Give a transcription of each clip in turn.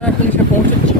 এখন এসে পৌঁছেছি।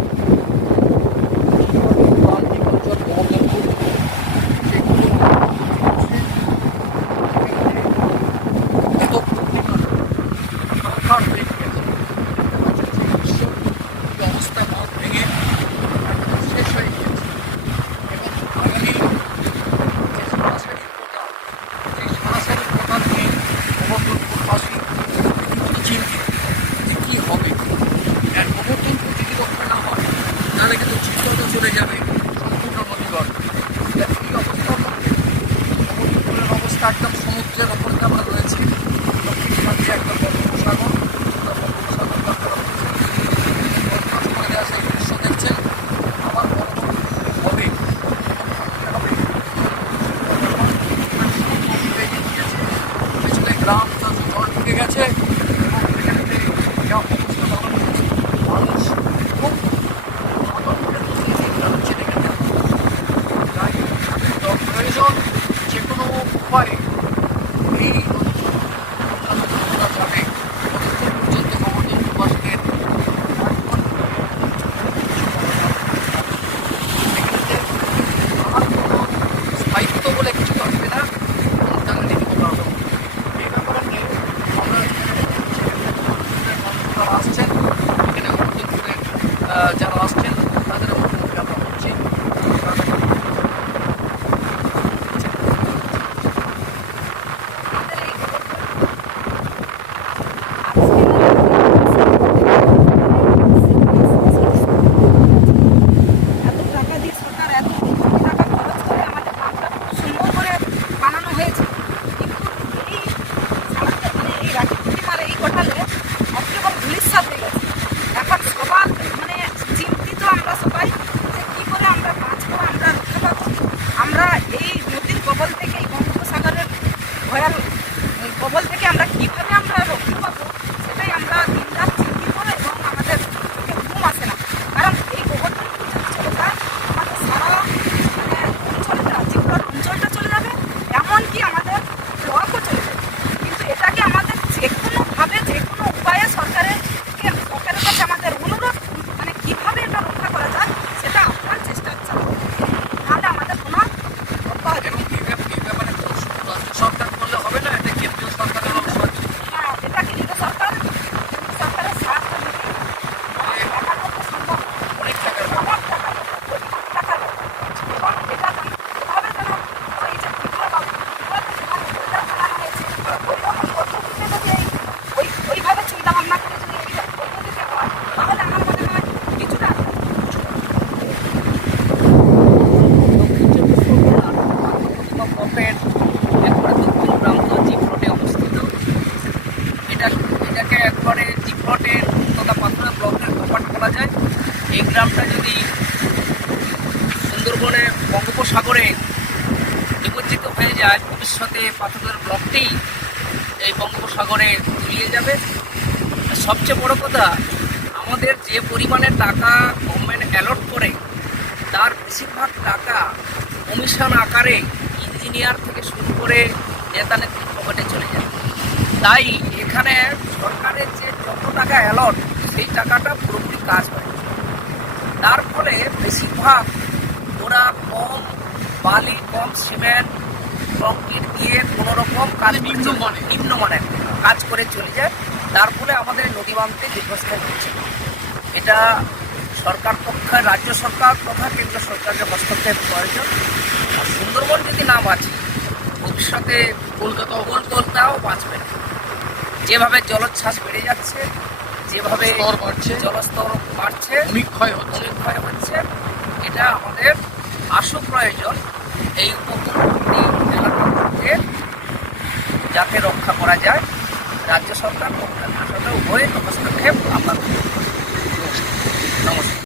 দ্বীপের একবার দক্ষিণ প্রান্ত জিপ্রোটে অবস্থিত। এটা এটাকে একবারে জিপ্রোটের তথা পাথরের ব্লকের কপাট বলা যায়। এই গ্রামটা যদি সুন্দরবনে বঙ্গোপসাগরে নিমজ্জিত হয়ে যায়, ভবিষ্যতে পাথরের ব্লকটি এই বঙ্গোপসাগরে তুলিয়ে যাবে। সবচেয়ে বড় কথা, আমাদের যে পরিমাণে টাকা গভর্নমেন্ট অ্যালট করে, তার বেশিরভাগ টাকা কমিশন আকারে ইঞ্জিনিয়ার থেকে শুরু করে নেতা নেত্রী ভবনে চলে যায়। তাই এখানে সরকারের যে যত টাকা অ্যালট সেই টাকাটা পুরোপুরি কাজ হয়। তার ফলে বেশিরভাগ ওরা কম বালি কম সিমেন্ট কংক্রিট দিয়ে কোনো রকম কাজ মানে নিম্নমানের নিম্নমানের কাজ করে চলে যায়। তার ফলে আমাদের নদী বাঁধতে দীর্ঘস্থায়ী হচ্ছে। এটা সরকার পক্ষে রাজ্য সরকার তথা কেন্দ্র সরকারকে হস্তক্ষেপ প্রয়োজন। সুন্দরবন না বাঁচি ভবিষ্যতে কলকাতা অগল কলকাতাও বাঁচবে। না যেভাবে জলোচ্ছ্বাস বেড়ে যাচ্ছে যেভাবে বাড়ছে জলস্তর বাড়ছে ক্ষয় হচ্ছে। ক্ষয় হচ্ছে। এটা আমাদের আশু প্রয়োজন এই উপকূলবর্তী এলাকাগুলোকে যাতে রক্ষা করা যায়। রাজ্য সরকার আসলে উভয় হস্তক্ষেপ আমরা নমস্কার।